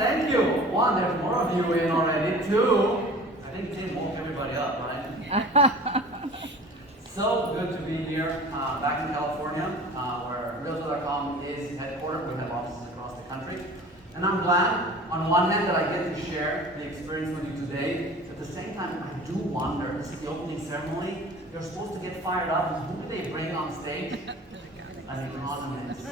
thank you. One, there's more of you in already. Two, I think Tim woke everybody up, right? So good to be here, back in California, where Realtor.com is headquartered. We have offices across the country. And I'm glad, on one hand, that I get to share the experience with you today. At the same time, I do wonder, this is the opening ceremony, you're supposed to get fired up, and who do they bring on stage? An economist.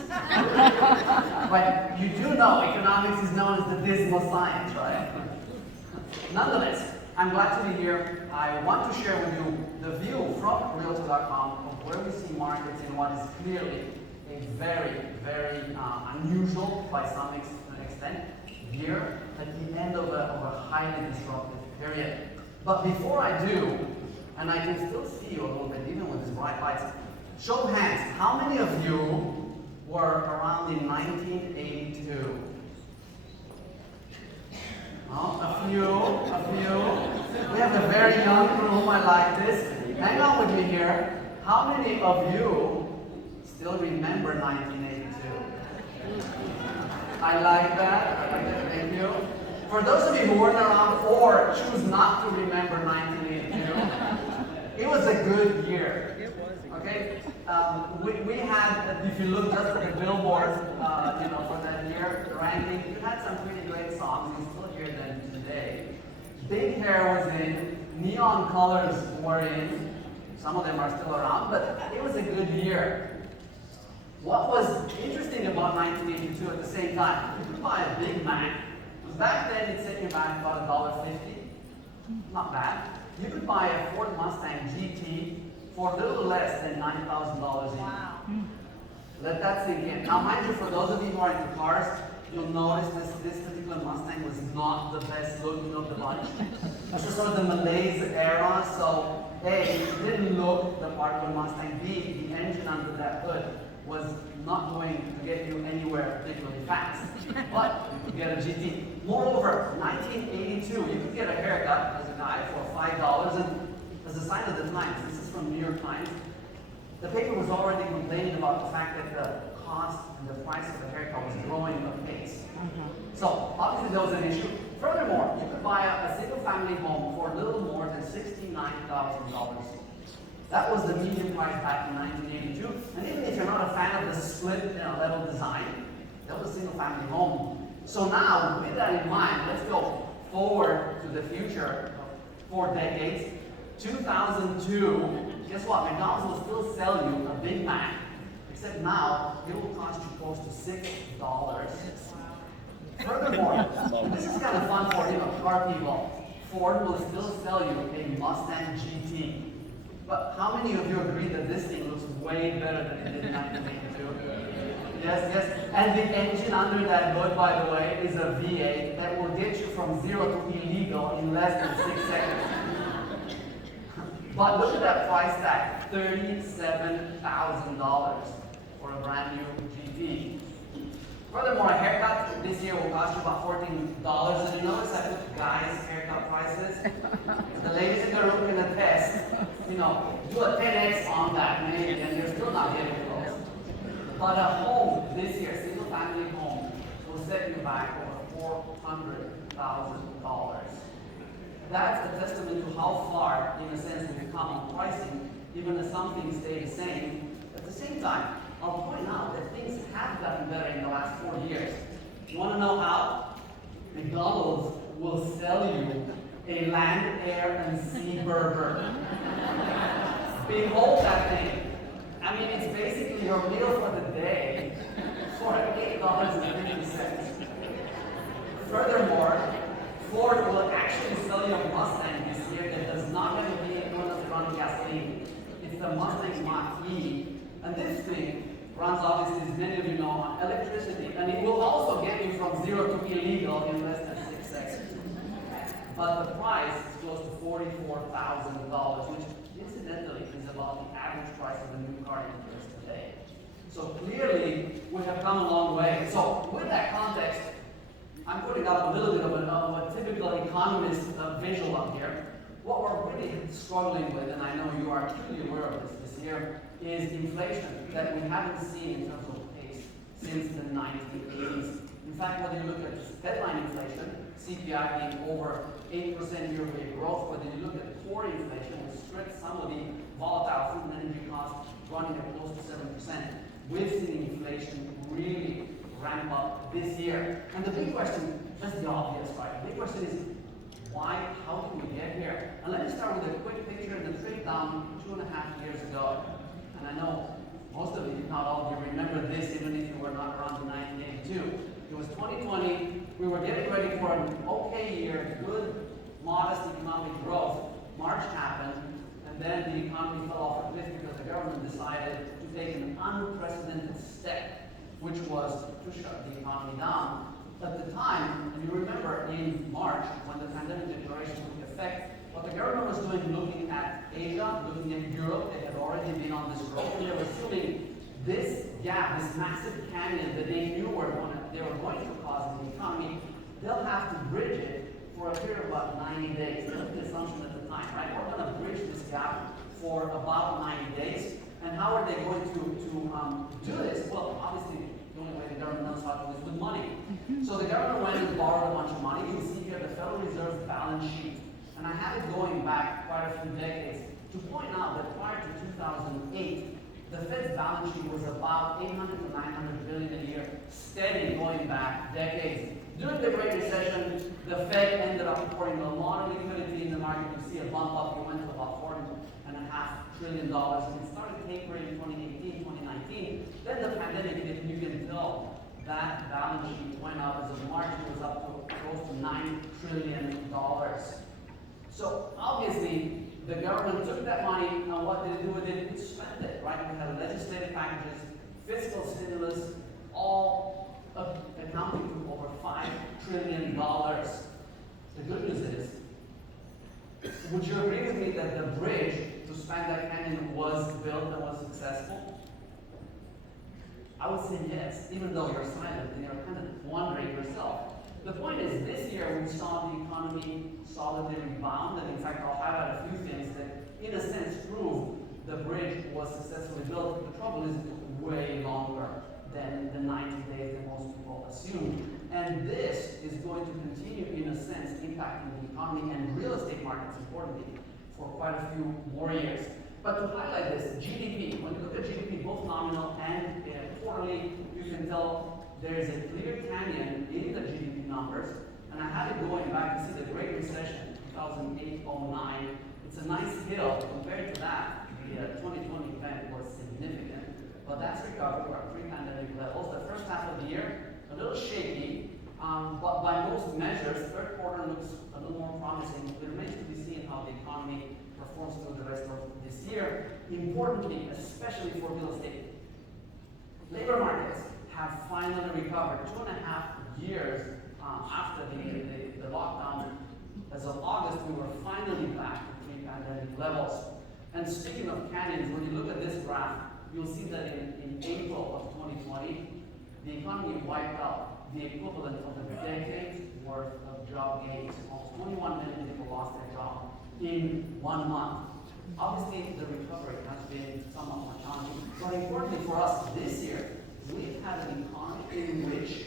But you do know economics is known as the dismal science, right? Nonetheless, I'm glad to be here. I want to share with you the view from Realtor.com of where we see markets in what is clearly a very, very unusual, by some extent, year at the end of a highly disruptive period. But before I do, and I can still see you a little bit even with these bright lights, show of hands, how many of you were around in 1982? Oh, a few. We have a very young room, I like this. Hang on with me here. How many of you still remember 1982? I like that, thank you. For those of you who weren't around or choose not to remember 1982, it was a good year. Okay, we had, if you look just at the billboards, for that year, the ranking, you had some pretty great songs. You still hear them today. Big Hair was in, Neon Colors were in. Some of them are still around, but it was a good year. What was interesting about 1982 at the same time, you could buy a Big Mac. Back then, it set you back about $1.50. Not bad. You could buy a Ford Mustang GT for a little less than $9,000 in. Wow. Let that sink in. Now, mind you, for those of you who are into cars, you'll notice this particular Mustang was not the best looking of the bunch. This is sort of the Malaise era, so A, it didn't look the part of a Mustang. B, the engine under that hood was not going to get you anywhere particularly fast. But you could get a GT. Moreover, 1982, you could get a haircut as a guy for $5, and as a sign of the times, this is from New York Times, the paper was already complaining about the fact that the cost and the price of the haircut was growing apace. So obviously there was an issue. Furthermore, you could buy a single-family home for a little more than $69,000. That was the median price back in 1982. And even if you're not a fan of the split level design, that was a single-family home. So now, with that in mind, let's go forward to the future, 4 decades. 2002, guess what? McDonald's will still sell you a Big Mac, except now it will cost you close to $6. Furthermore, this is kind of fun for car people. Ford will still sell you a Mustang GT. But how many of you agree that this thing looks way better than it did in 1982? Yes. And the engine under that hood, by the way, is a V8 that will get you from 0 to illegal in less than 6 seconds. But look at that price tag, $37,000 for a brand new GT. Furthermore, a haircut this year will cost you about $14. And you notice I put guys' haircut prices? The ladies in the room can attest. Do a 10x on that maybe, and you're still not getting close. But a home this year, single-family home, will set you back over $400,000. That's a testament to how far, in a sense, we've come on pricing, even as some things stay the same. At the same time, I'll point out that things have gotten better in the last 4 years. You want to know how? McDonald's will sell you a land, air, and sea burger. Behold that thing. I mean, it's basically your meal for the day for $8.50. Furthermore, Ford will actually sell you a Mustang this year that does not have a V8 that's running gasoline. It's the Mustang Mach-E. And this thing runs, obviously, as many of you know, on electricity. And it will also get you from 0 to illegal in less than 6 seconds. But the price is close to $44,000, which incidentally is about the average price of a new car in the US today. So clearly, we have come a long way. So with that context, I'm putting up a little bit of a typical economist visual up here. What we're really struggling with, and I know you are acutely aware of this year, is inflation that we haven't seen in terms of pace since the 1980s. In fact, whether you look at headline inflation, CPI being over 8% year-over-year growth, whether you look at core inflation, which strips some of the volatile food and energy costs running at close to 7%, we've seen inflation really ramp up this year. And the big question, that's the obvious, right? The big question is, why, how did we get here? And let me start with a quick picture of the trip down 2.5 years ago. And I know most of you, if not all of you, remember this even if you were not around in 1982. It was 2020, we were getting ready for an okay year, good, modest economic growth. March happened, and then the economy fell off a cliff because the government decided to take an unprecedented step, which was to shut the economy down. At the time, and you remember in March, when the pandemic declaration took effect, what the government was doing, looking at Asia, looking at Europe, they had already been on this road, and they were assuming this gap, this massive canyon that they knew they were going to cause in the economy, they'll have to bridge it for a period of about 90 days. That was the assumption at the time, right? We're going to bridge this gap for about 90 days. And how are they going to do this? Well, obviously, the only way the government knows how to do this is with money. So the government went and borrowed a bunch of money. You'll see here the Federal Reserve balance sheet. And I have it going back quite a few decades to point out that prior to 2008, the Fed's balance sheet was about 800 to 900 billion a year, steady going back decades. During the Great Recession, the Fed ended up pouring a lot of liquidity in the market. You see a bump up. It went to about $4.5 trillion. And it started tapering in 2018, 2019. Then the pandemic hit, and you can tell that balance sheet went up. As of March, it was up to close to $9 trillion. So obviously, the government took that money, and what did it do with it? It spent it, right? We had legislative packages, fiscal stimulus, all accounting to over $5 trillion. The good news is, would you agree with me that the bridge to span that canyon was built and was successful? I would say yes, even though you're silent and you're kind of wondering yourself. The point is, this year we saw the economy solidly rebound, and in fact, I'll highlight a few things that, in a sense, prove the bridge was successfully built. The trouble is, it took way longer than the 90 days that most people assumed. And this is going to continue, in a sense, impacting the economy and real estate markets, importantly, for quite a few more years. But to highlight this, GDP, when you look at GDP, both nominal and quarterly, you can tell there is a clear canyon in the GDP numbers. And I have it going back. You see the Great Recession, 2008-09. It's a nice hill. Compared to that, the 2020 event was significant. But that's recovered. We're at pre-pandemic levels. The first half of the year, a little shaky. But by most measures, third quarter looks a little more promising. It remains to be seen how the economy performs through the rest of this year. Importantly, especially for real estate, labor markets have finally recovered. 2.5 years after the lockdown. As of August, we were finally back to pre-pandemic levels. And speaking of canyons, when you look at this graph, you'll see that in April of 2020, the economy wiped out the equivalent of a decade's worth of job gains. Almost 21 million people lost their job in 1 month. Obviously, the recovery has been somewhat more challenging. But importantly for us this year, we've had an economy in which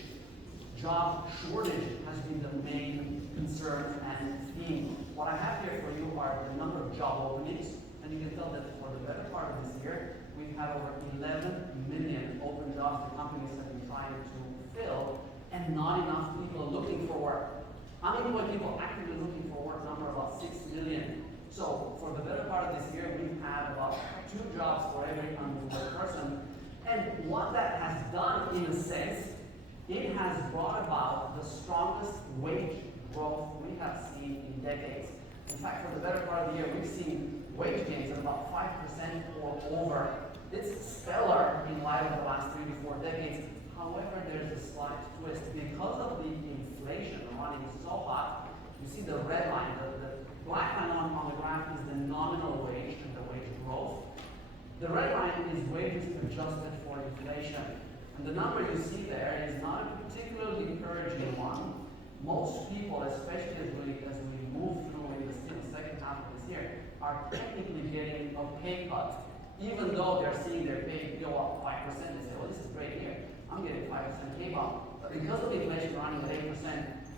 job shortage has been the main concern and theme. What I have here for you are the number of job openings, and you can tell that for the better part of this year, we've had over 11 million open jobs that companies have been trying to fill, and not enough people looking for work. Unemployed people actively looking for work number about 6 million. So for the better part of this year, we've had about 2 jobs for every unemployed person. And what that has done, in a sense, it has brought about the strongest wage growth we have seen in decades. In fact, for the better part of the year, we've seen wage gains of about 5% or over. It's stellar in light of the last 3 to 4 decades. However, there's a slight twist. Because of the inflation running so hot, you see the red line, the black line on the graph is the nominal wage and the wage growth. The red line is wages adjusted for inflation. And the number you see there is not a particularly encouraging one. Most people, especially as we move through in the second half of this year, are technically getting a pay cut. Even though they're seeing their pay go up 5%, they say, well, this is great here. I'm getting 5% pay bump. because of inflation running at 8%,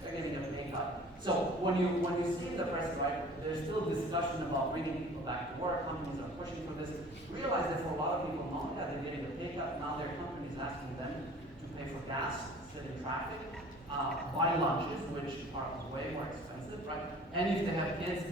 they're getting a pay cut. So when you see the press, right, there's still discussion about bringing people back to work. Companies are pushing for this. Realize that for a lot of people, not only are they getting a pay cut, now their company is asking them to pay for gas, sit in traffic, buy lunches, which are way more expensive, right? And if they have kids,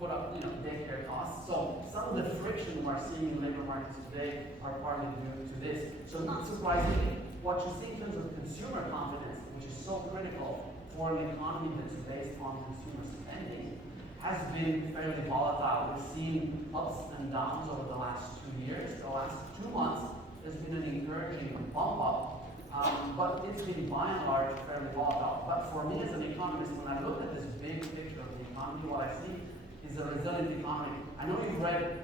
put up, daycare costs. So some of the friction we're seeing in labor markets today are partly due to this. So not surprisingly, what you see in terms of consumer confidence, which is so critical for an economy that's based on consumer spending, has been fairly volatile. We've seen ups and downs over the last 2 years. The last 2 months, there's been an encouraging bump up, but it's been by and large fairly volatile. But for me as an economist, when I look at this big picture of the economy, what I see is a resilient economy. I know you've read,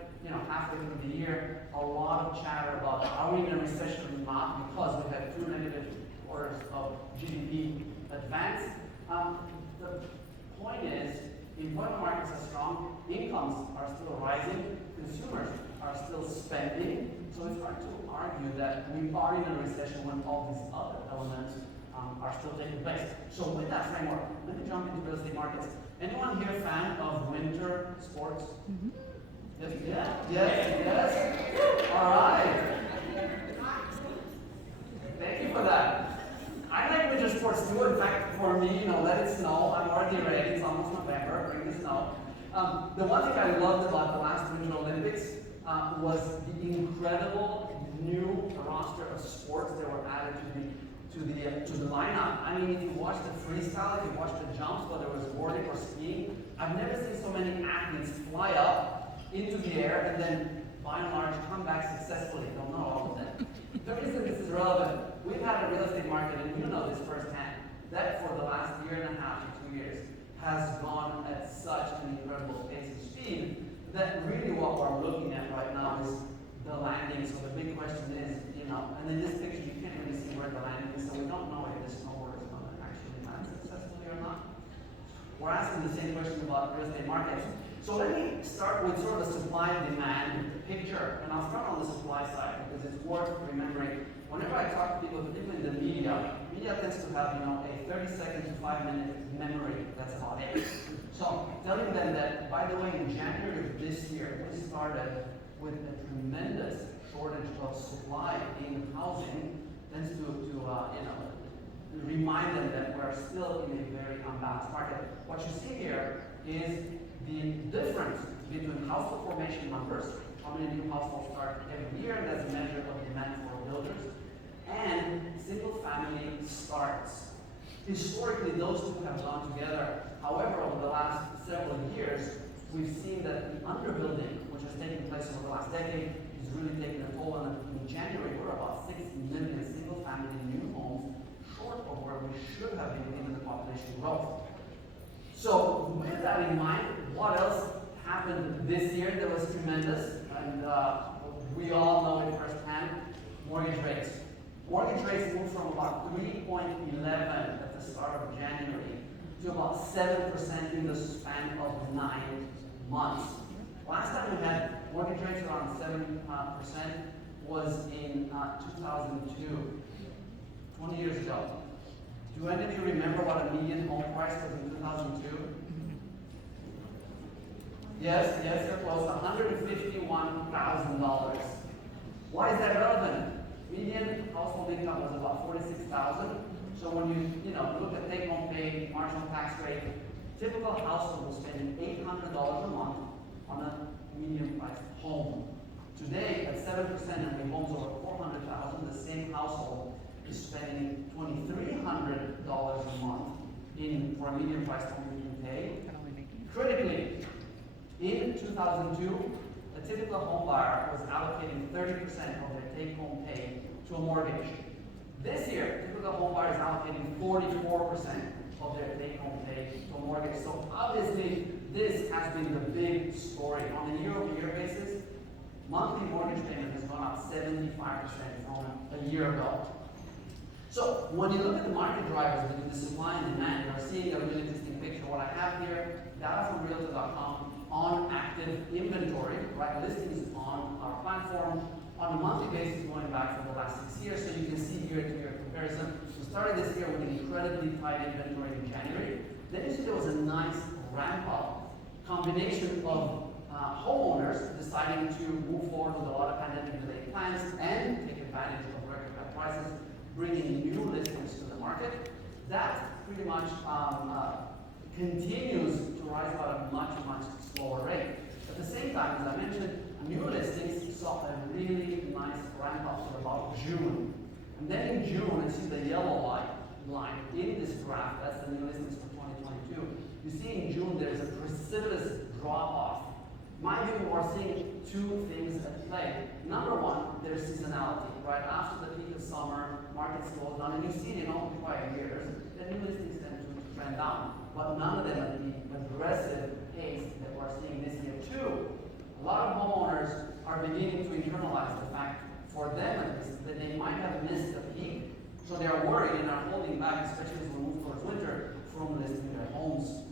halfway through the year, a lot of chatter about are we in a recession or not because we had 2 negative quarters of GDP advance. The point is, employment markets are strong, incomes are still rising, consumers are still spending, so it's hard to argue that we are in a recession when all these other elements are still taking place. So with that framework, let me jump into real estate markets. Anyone here fan of winter sports? Mm-hmm. Yes. All right. Thank you for that. I like winter sports too. In fact, for me, let it snow. I'm already ready. It's almost November. Bring the snow. The one thing I loved about the last Winter Olympics was the incredible new roster of sports that were added to the lineup. I mean, if you watch the freestyle, if you watch the jumps, whether it was boarding or skiing, I've never seen so many athletes fly up into the air and then, by and large, come back successfully. Don't know all of them. The reason this is relevant, we've had a real estate market, and you know this firsthand, that for the last 1.5 to 2 years has gone at such an incredible pace and speed that really what we're looking at right now is the landing. So the big question is, and in this picture you can't really see where the landing is, so we don't know if this snowboard is going to actually land successfully or not. We're asking the same question about real estate markets. So let me start with sort of the supply and demand picture, and I'll start on the supply side because it's worth remembering. Whenever I talk to people, particularly in the media tends to have a 30-second to 5-minute memory. That's about it. So telling them that, by the way, in January of this year, we started with a tremendous shortage of supply in housing tends to remind them that we're still in a very unbalanced market. What you see here is the difference between household formation numbers, how many new households start every year, that's a measure of demand for builders, and single-family starts. Historically, those two have gone together. However, over the last several years, we've seen that the underbuilding, which has taken place over the last decade, is really taking a toll. And in January, we're about 6 million single-family new homes short of where we should have been given the population growth. So with that in mind, what else happened this year that was tremendous? And we all know it firsthand, mortgage rates. Mortgage rates moved from about 3.11 at the start of January to about 7% in the span of 9 months. Last time we had mortgage rates around 7% was in 2002, 20 years ago. Do any of you remember what a median home price was in 2002? Yes, you're close, $151,000. Why is that relevant? Median household income was about $46,000. So when you look at take-home pay, marginal tax rate, typical household will spend $800 a month on a medium-priced home. Today, at 7% and with homes over $400,000, the same household is spending $2,300 a month for a medium-priced home you can pay. Critically, in 2002, a typical home buyer was allocating 30% of their take-home pay to a mortgage. This year, typical home buyer is allocating 44% of their take-home pay to a mortgage. So obviously, this has been the big story. On a year-over-year basis, monthly mortgage payment has gone up 75% from a year ago. So when you look at the market drivers between the supply and demand, you're seeing a really interesting picture. What I have here, data from Realtor.com on active inventory, right? Listings on our platform on a monthly basis going back for the last 6 years. So you can see year-to-year comparison. We started this year with incredibly tight inventory in January. Then you see there was a nice ramp up combination of homeowners deciding to move forward with a lot of pandemic-related plans and take advantage of record high prices, bringing new listings to the market. That pretty much continues to rise at a much, much slower rate. At the same time, as I mentioned, new listings saw a really nice ramp up for about June. And then in June, you see the yellow line in this graph, that's the new listings for 2022. You see in June there's a precipitous drop off. Mind you, we're seeing two things at play. Number one, there's seasonality, right? After the peak of summer, market slows down, and you see it in all the prior years, the new listings tend to trend down, but none of them at the aggressive pace that we're seeing this year too. A lot of homeowners are beginning to internalize the fact, for them at least, that they might have missed the peak, so they are worried and are holding back, especially as we move towards winter, from listing their homes.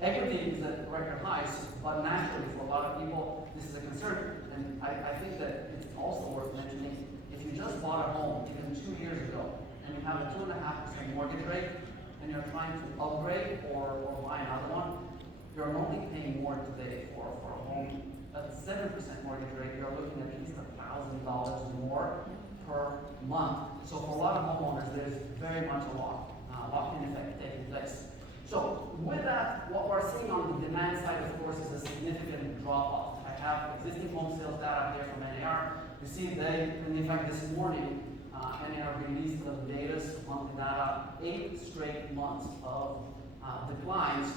Equity is at record highs, but naturally for a lot of people, this is a concern. And I think that it's also worth mentioning, if you just bought a home even 2 years ago, and you have a 2.5% mortgage rate, and you're trying to upgrade or buy another one, you're only paying more today for a home. At 7% mortgage rate, you're looking at least $1,000 more per month. So for a lot of homeowners, there's very much a lock-in effect taking place. So with that, what we're seeing on the demand side, of course, is a significant drop-off. I have existing home sales data here from NAR. You see and in fact this morning, NAR released the latest monthly data, 8 straight months of declines.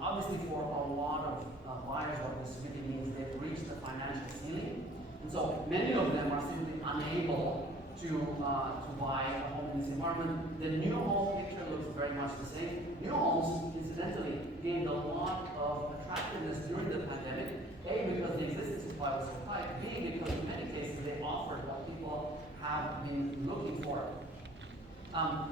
Obviously for a lot of buyers, what this really means, they've reached the financial ceiling. And so many of them are simply unable to buy a home in this environment. The new home picture looks very much the same. New homes, incidentally, gained a lot of attractiveness during the pandemic. A, because the existing supply was so high. B, because in many cases they offered what people have been looking for.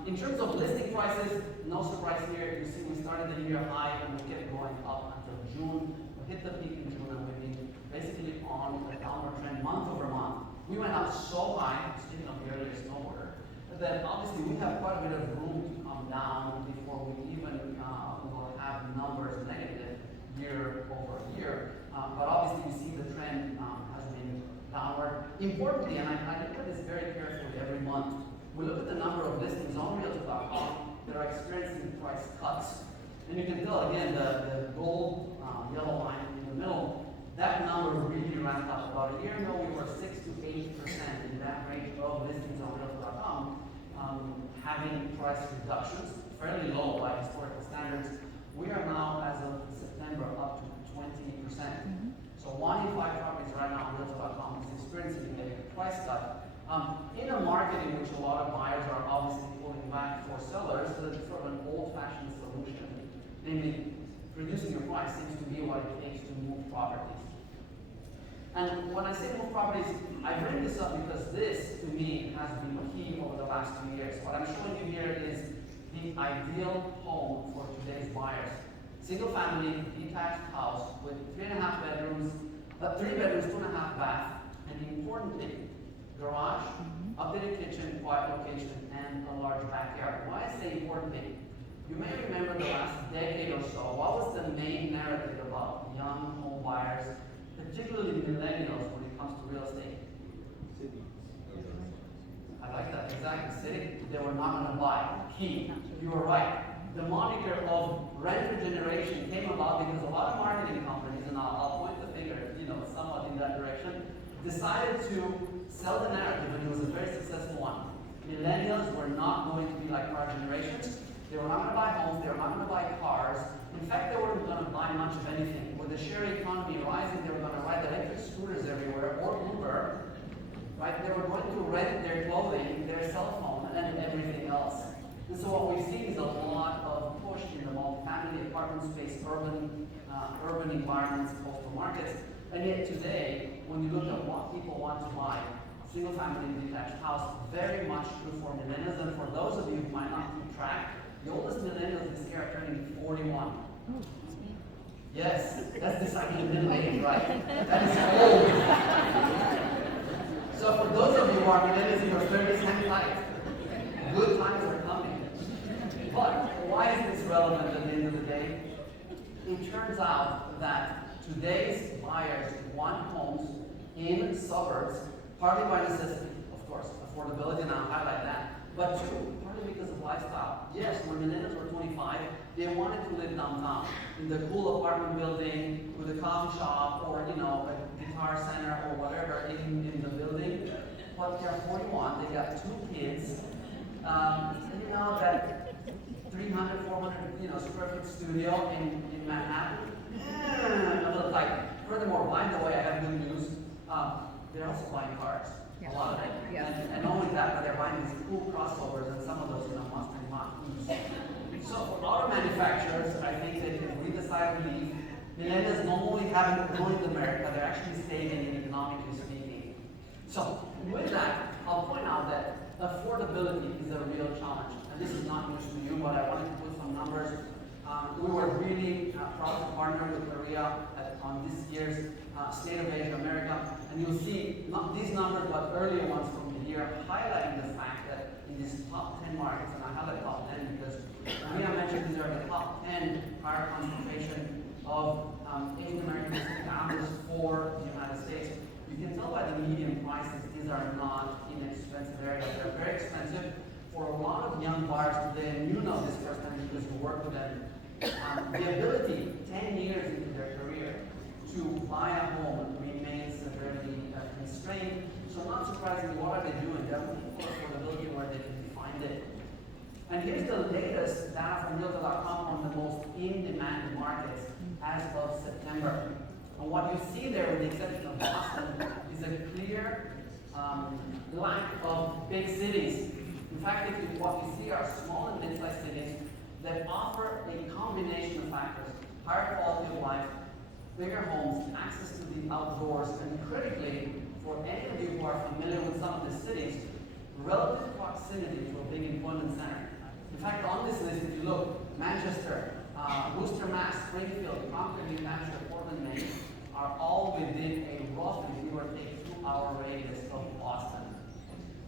In terms of listing prices, no surprise here. You see we started the year high and we kept going up until June. We hit the peak in June and we've been basically on a downward trend month over month. We went up so high, speaking of the earlier snowboarder, that obviously we have quite a bit of room to come down before we even will have numbers negative year over year. But obviously we see the trend has been downward. Importantly, and I look at this very carefully every month, we look at the number of listings on Realtor.com that are experiencing price cuts. And you can tell again the gold yellow line in the middle, that number really ramped up. About a year ago, we were 6 to 8% in that range of listings on Realtor.com having price reductions, fairly low by historical standards. We are now, as of September, up to 20%. So 1 in 5 properties right now on Realtor.com is experiencing a price cut. In a market in which a lot of buyers are obviously pulling back for sellers, so it's sort of an old-fashioned solution. Namely, reducing your price seems to be what it takes to move properties. And when I say move properties, I bring this up because this, to me, has been key over the last 2 years. What I'm showing you here is the ideal home for today's buyers. Single-family, detached house with 3.5 bedrooms, 3 bedrooms, 2.5 baths, and importantly, garage, updated kitchen, quiet location, and a large backyard. Why I say importantly? You may remember the last decade or so, what was the main narrative about young home buyers, particularly millennials when it comes to real estate? City. I like that, exactly. City, they were not going to buy. Key, you were right. The moniker of renter generation came about because a lot of marketing companies, and I'll point the finger, somewhat in that direction, decided to sell the narrative, and it was a very successful one. Millennials were not going to be like prior generations. They were not going to buy homes, they were not going to buy cars. In fact, they weren't going to buy much of anything. With the sharing economy rising, they were going to ride electric scooters everywhere, or Uber, right? They were going to rent their clothing, their cell phone, and everything else. And so what we've seen is a lot of push in the multi-family apartment space, urban environments, coastal markets. And yet today, when you look at what people want to buy, single-family detached house, very much true for millennials. And for those of you who might not keep track, the oldest millennials this year are turning 41. Yes, that's decidedly middle age, right? That is old. So for those of you who are millennials in your 30s, hang tight. Good times are coming. But why is this relevant at the end of the day? It turns out that today's buyers want homes in suburbs, partly by necessity, of course, affordability, and I'll highlight that, but two, partly because of lifestyle. Yes, when millennials were 25, they wanted to live downtown, in the cool apartment building, with a coffee shop, or a guitar center, or whatever in the building. But they're 41, they got 2 kids, that 300, 400, square foot studio in Manhattan, a little tight. Furthermore, by the way, I have good news. They're also buying cars, a lot of it. Yeah. And not only that, but they're buying these cool crossovers and some of those, Mustang Mach-E's. So for auto manufacturers, I think that if we decide to leave, millennials not only haven't ruined America, they're actually saving economically speaking. So with that, I'll point out that affordability is a real challenge. And this is not news to you, but I wanted to put some numbers. We were really proud to partner with AREAA on this year's State of Asia America. And you'll see not these numbers, but earlier ones from the year, highlighting the fact that in these top 10 markets, and I highlight top 10 because AREAA mentioned these are the top 10 higher concentration of Asian American Pacific Islanders for the United States. You can tell by the median prices, these are not inexpensive areas. They're very expensive for a lot of young buyers today, and you know this firsthand because you work with them. The ability, 10 years into their career, to buy a home remains severely constrained. So not surprisingly, what are they doing? They're looking for affordability where they can find it. And here's the latest data from Realtor.com on the most in-demand markets as of September. And what you see there, with the exception of Boston, is a clear lack of big cities. In fact, what you see are small and mid-sized cities that offer a combination of factors: higher quality of life, bigger homes, access to the outdoors, and critically, for any of you who are familiar with some of the cities, relative proximity to a big employment center. In fact, on this list, if you look, Manchester, Worcester, Mass, Springfield, Concord, New Hampshire, Portland, Maine, are all within a roughly, give or take, 2-hour radius of Boston.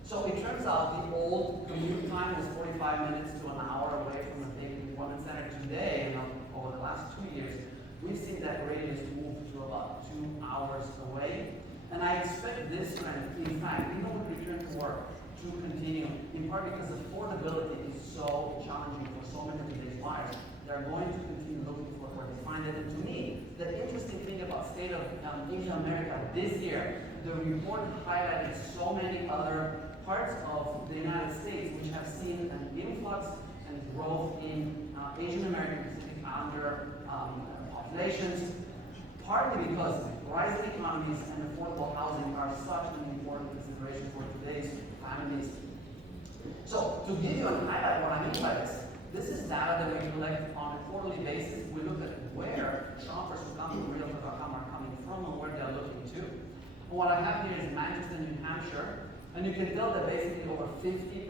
So it turns out the old commute time was 45 minutes to an hour away from a big employment center. Today, over the last 2 years, we've seen that radius move to about 2 hours away. And I expect this trend, in fact, even with return to work, to continue, in part because affordability is so challenging for so many of today's buyers. They're going to continue looking for where they find it. And to me, the interesting thing about State of Asia America this year, the report highlighted so many other parts of the United States which have seen an influx and growth in Asian American Pacific Islander populations, partly because rising economies and affordable housing are such an important consideration for today's families. So to give you a highlight what I mean by this is data that we collect on a quarterly basis. We look at where shoppers who come to Realtor.com are coming from and where they're looking to. And what I have here is Manchester, New Hampshire, and you can tell that basically over 50%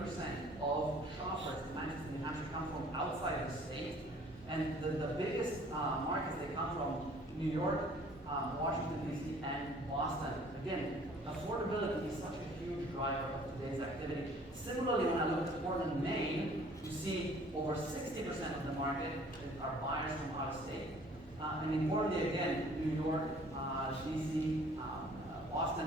of shoppers in Manchester, New Hampshire come from outside the state. And the biggest markets they come from, New York, Washington, D.C., and Boston. Again, affordability is such a huge driver of today's activity. Similarly, when I look at Portland, Maine, you see over 60% of the market are buyers from out of state. And importantly, again, New York, D.C., Boston.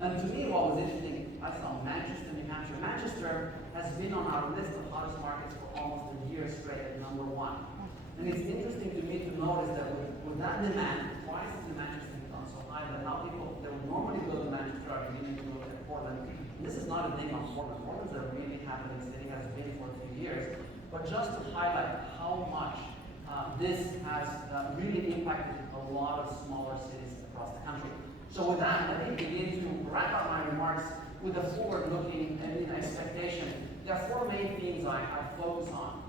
And to me, what was interesting, I saw Manchester, New Hampshire. Manchester has been on our list of hottest markets for almost a year straight, #1. And it's interesting to me to notice that with that demand, prices in Manchester have gone so high that now people that would normally go to Manchester are beginning to look at Portland. And this is not a thing on Portland. Portland's a really happening city, has been for a few years. But just to highlight how much this has really impacted a lot of smaller cities across the country. So with that, let me begin to wrap up my remarks with a forward-looking expectation. There are 4 main themes I focus on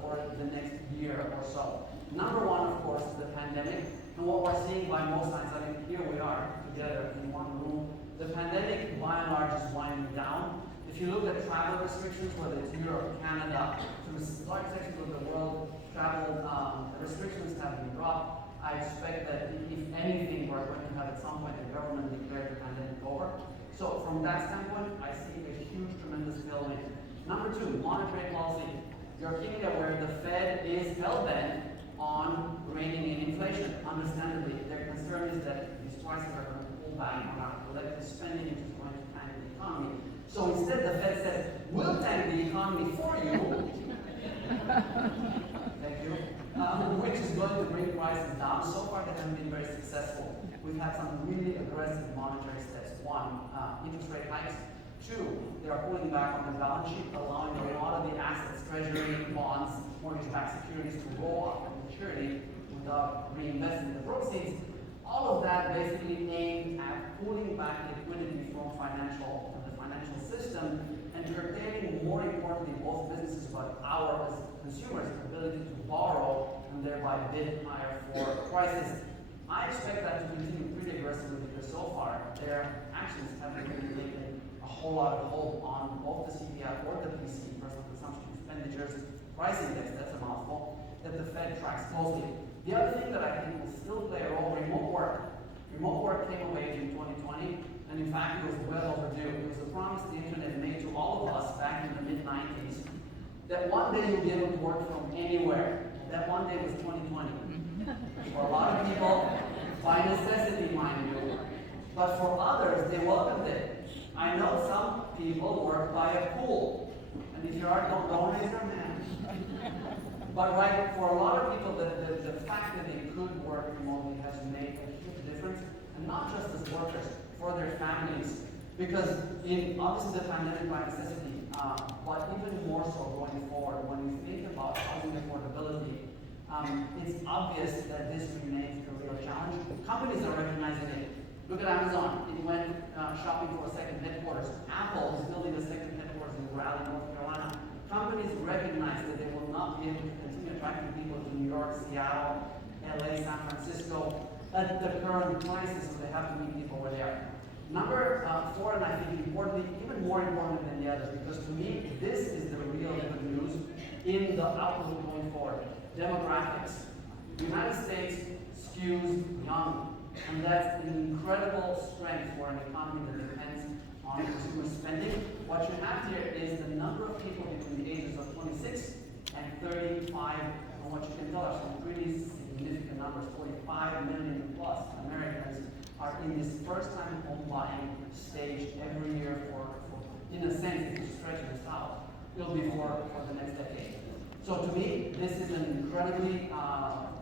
for the next year or so. Number 1, of course, is the pandemic. And what we're seeing by most signs, I mean, here we are together in one room. The pandemic, by and large, is winding down. If you look at travel restrictions, whether it's Europe, Canada, to large sections of the world, travel restrictions have been dropped. I expect that if anything, we're going to have at some point the government declare the pandemic over. So from that standpoint, I see a huge, tremendous tailwind. Number two, monetary policy. You're keenly aware the Fed is hell-bent on reining in inflation. Understandably, their concern is that these prices are going to pull back on our collective spending, which is going to tank the economy. So instead, the Fed says, we'll tank the economy for you. Thank you. Which is going to bring prices down. So far, they haven't been very successful. We've had some really aggressive monetary steps. One, interest rate hikes. Two, they are pulling back on their balance sheet, allowing a lot of the assets, treasury, bonds, mortgage-backed securities to roll up at maturity without reinvesting the proceeds. All of that basically aimed at pulling back liquidity from the financial system and curtailing, more importantly, both businesses but our as consumers' ability to borrow and thereby bid higher for prices. I expect that to continue pretty aggressively because so far their actions haven't really taken a whole lot of hold on both the CPI or the PCE, personal consumption expenditures price index, that's a mouthful, that the Fed tracks closely. The other thing that I think will still play a role, remote work. Remote work came of age in 2020, and in fact it was well overdue. It was a promise the internet made to all of us back in the mid-90s that one day you'll be able to work from anywhere. That one day was 2020. For a lot of people, by necessity, mind you. But for others, they welcomed it. I know some people work by a pool. And if you are, don't raise your hand. But right, for a lot of people, the fact that they could work remotely has made a huge difference. And not just as workers, for their families. Because obviously the pandemic by necessity, but even more so going forward, when we think about housing affordability, it's obvious that this remains a real challenge. Companies are recognizing it. Look at Amazon. It went shopping for a second headquarters. Apple is building a second headquarters in Raleigh, North Carolina. Companies recognize that they will not be able to continue attracting people to New York, Seattle, LA, San Francisco at the current prices, so they have to meet people where they are. Number four, and I think importantly, even more important than the others, because to me, this is the real good news in the outlook going forward. Demographics. The United States skews young, and that's an incredible strength for an economy that depends on consumer spending. What you have here is the number of people between the ages of 26 and 35, and what you can tell are some pretty significant numbers. 45 million plus Americans are in this first-time home buying stage every year for in a sense, if you stretch this out, it'll be for the next decade. So to me, this is an incredibly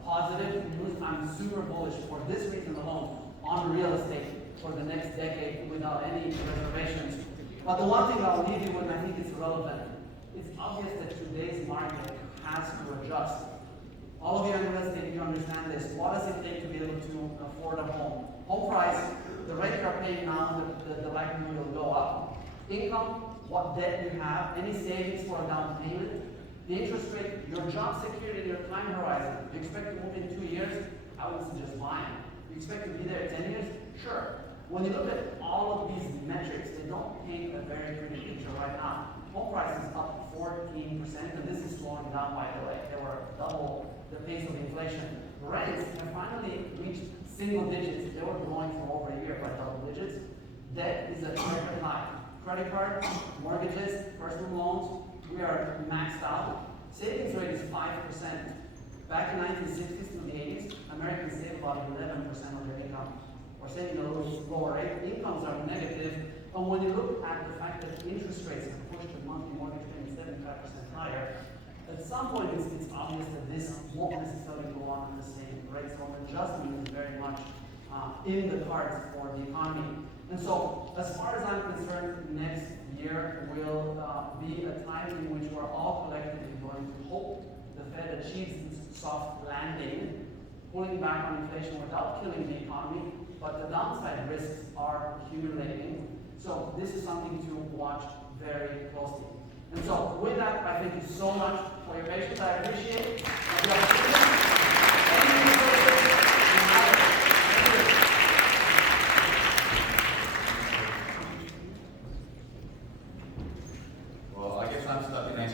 positive news. I'm super bullish for this reason alone on real estate for the next decade without any reservations. But the one thing I'll leave you with, and I think it's relevant, it's obvious that today's market has to adjust. All of you in real estate, you understand this. What does it take to be able to afford a home? Home price, the rate you're paying now, the likelihood will go up. Income, what debt you have, any savings for a down payment, the interest rate, your job security, your time horizon. You expect to move in 2 years? I would suggest buying. You expect to be there 10 years? Sure. When you look at all of these metrics, they don't paint a very pretty picture right now. Home price is up 14%, and this is slowing down, by the way. They were double the pace of inflation. Rents have finally reached single digits. They were growing for over a year by double digits. Debt is at record high. Credit card, mortgages, personal loans, we are maxed out. Savings rate is 5%. Back in 1960s to the 80s, Americans saved about 11% of their income. We're saving a little lower rate. Incomes are negative. And when you look at the fact that interest rates have pushed the monthly mortgage payment 75% higher, at some point it's obvious that this won't necessarily go on at the same rate. So an adjustment is very much in the cards for the economy. And so, as far as I'm concerned, next year will be a time in which we're all collectively going to hope the Fed achieves its soft landing, pulling back on inflation without killing the economy, but the downside risks are accumulating. So this is something to watch very closely. And so with that, I thank you so much for your patience. I appreciate it.